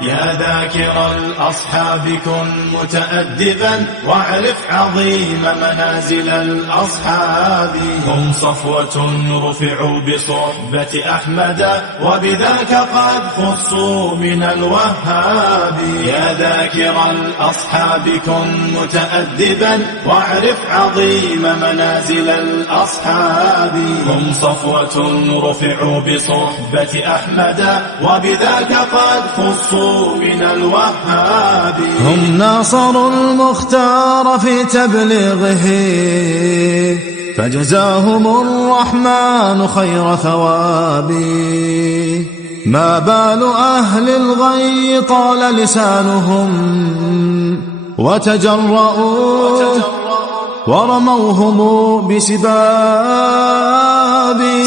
يا ذاكر الأصحاب كن متأدبا واعرف عظيم منازل الأصحاب. هم صفوة رفعوا بصحبة أحمد وبذاك قد خصوا من الوهاب. يا ذاكر الأصحاب كن متأدبا واعرف عظيم منازل الأصحاب. هم صفوة رفعوا بصحبة أحمد وبذاك قد خصوا من الوهاب. هم ناصروا المختار في تبليغه فجزاهم الرحمن خير ثواب. ما بال أهل الغي طال لسانهم وتجرؤوا ورموهم بسباب.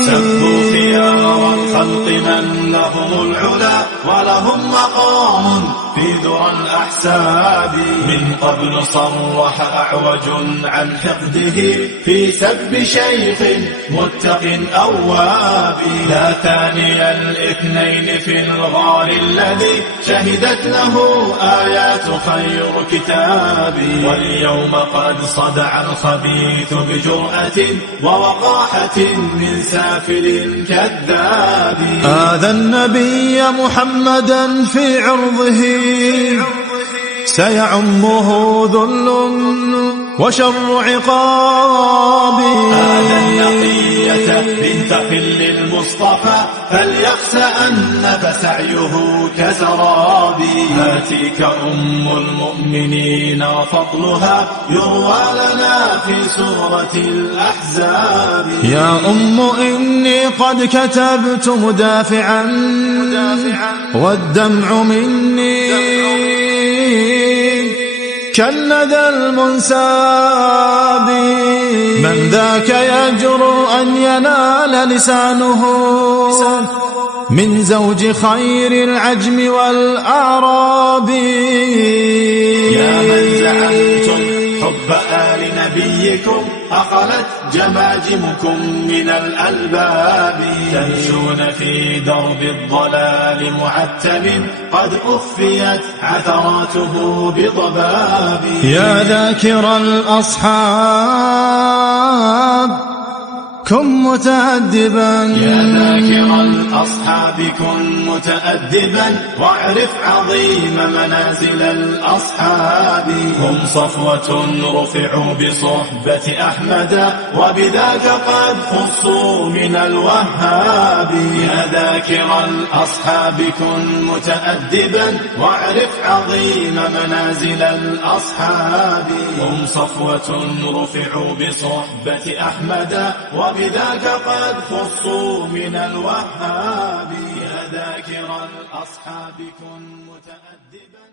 سبوا خيار الخلق من لهم العلا ولهم مقام في ذرى الأحساب. من قبل صرح أعوج عن حقده في سب شيخ متق أواب. لا ثاني الاثنين في الغار الذي شهدت له آيات خير كتاب. واليوم قد صدع الخبيث بجرأة ووقاحة من سافل كذاب. آذى النبي محمدا في عرضه سيعمه ذل وشر عقاب. آذى النقية بنت خل المصطفى فليخس أن سعيه كسراب. هاتيك أم المؤمنين وفضلها يروى لنا في سورة الأحزاب. يا أم إني قد كتبت مدافعا والدمع مني كالندى المنساب. من ذاك يجرؤ أن ينال لسانه من زوج خير العجم والأعراب. يا من زعمتم حب آل نبيكم أقلت جماجمكم من الألباب. تمشون في درب الضلال معتم قد أخفيت عثراته بضباب. يا ذاكر الأصحاب كن متأدبا. يا ذاكر الأصحاب كن متأدبا واعرف عظيم منازل الأصحاب. هم صفوة رفعوا بصحبة أحمد وبذاك قد خصوا من الوهاب. يا ذاكر الأصحاب كن متأدبا واعرف عظيم منازل الأصحاب. هم صفوة رفعوا بصحبة أحمد وبذاك قد خصوا من الوهاب. يا ذاكر الأصحاب كن متأدبا.